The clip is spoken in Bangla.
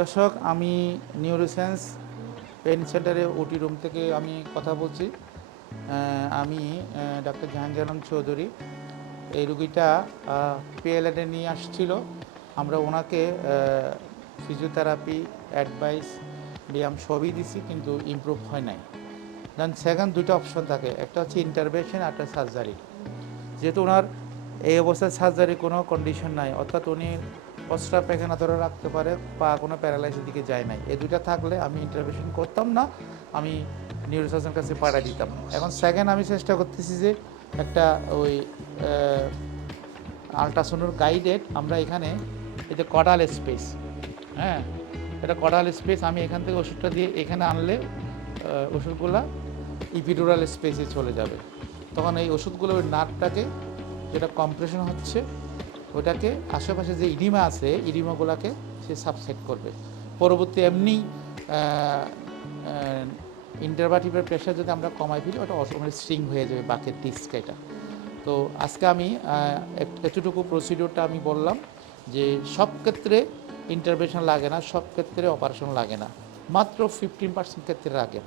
দর্শক, আমি নিউরোসায়েন্স পেন সেন্টারে ওটি রুম থেকে আমি কথা বলছি। আমি ডাক্তার জাহাঙ্গীর আলম চৌধুরী। এই রুগীটা পিএলএডে নিয়ে আসছিল। আমরা ওনাকে ফিজিওথেরাপি অ্যাডভাইস ব্যায়াম সবই দিছি, কিন্তু ইমপ্রুভ হয় নাই। দেন সেকেন্ড দুটো অপশন থাকে। একটা হচ্ছে ইন্টারভেনশন আর একটা সার্জারি যেহেতু ওনার এই অবস্থায় সার্জারি কোনো কন্ডিশন নাই, অর্থাৎ উনি প্রস্রাব পায়খানা ধরে রাখতে পারে বা কোনো প্যারালাইসের দিকে যায় নাই। এই দুইটা থাকলে আমি ইন্টারভেশন করতাম না, আমি নিউরোসার্জনের কাছে পাঠিয়ে দিতাম। এখন সেকেন্ড আমি চেষ্টা করতেছি যে একটা ওই আলট্রাসাউন্ডের গাইডেড আমরা এখানে যে কডাল স্পেস হ্যাঁ? এটা কডাল স্পেস আমি এখান থেকে ওষুধটা দিয়ে এখানে আনলে ওষুধগুলা ইপিডুরাল স্পেসে চলে যাবে। তখন এই ওষুধগুলো ওই নাটটাকে যেটা কম্প্রেশন হচ্ছে ওটাকে আশেপাশে যে ইডিমা আছে, ইডিমাগুলোকে সে সাবসেট করবে। পরবর্তী এমনি ইন্টারভাটিভের প্রেশার যদি আমরা কমাই ফেলি, ওটা অটোমেটিক স্ট্রিং হয়ে যাবে বাকের ডিস্ক এটা। তো আজকে আমি এতটুকু প্রসিডিওরটা আমি বললাম যে সব ক্ষেত্রে ইন্টারভেনশন লাগে না, সব ক্ষেত্রে অপারেশন লাগে না। মাত্র ফিফটিন পার্সেন্ট ক্ষেত্রে লাগে।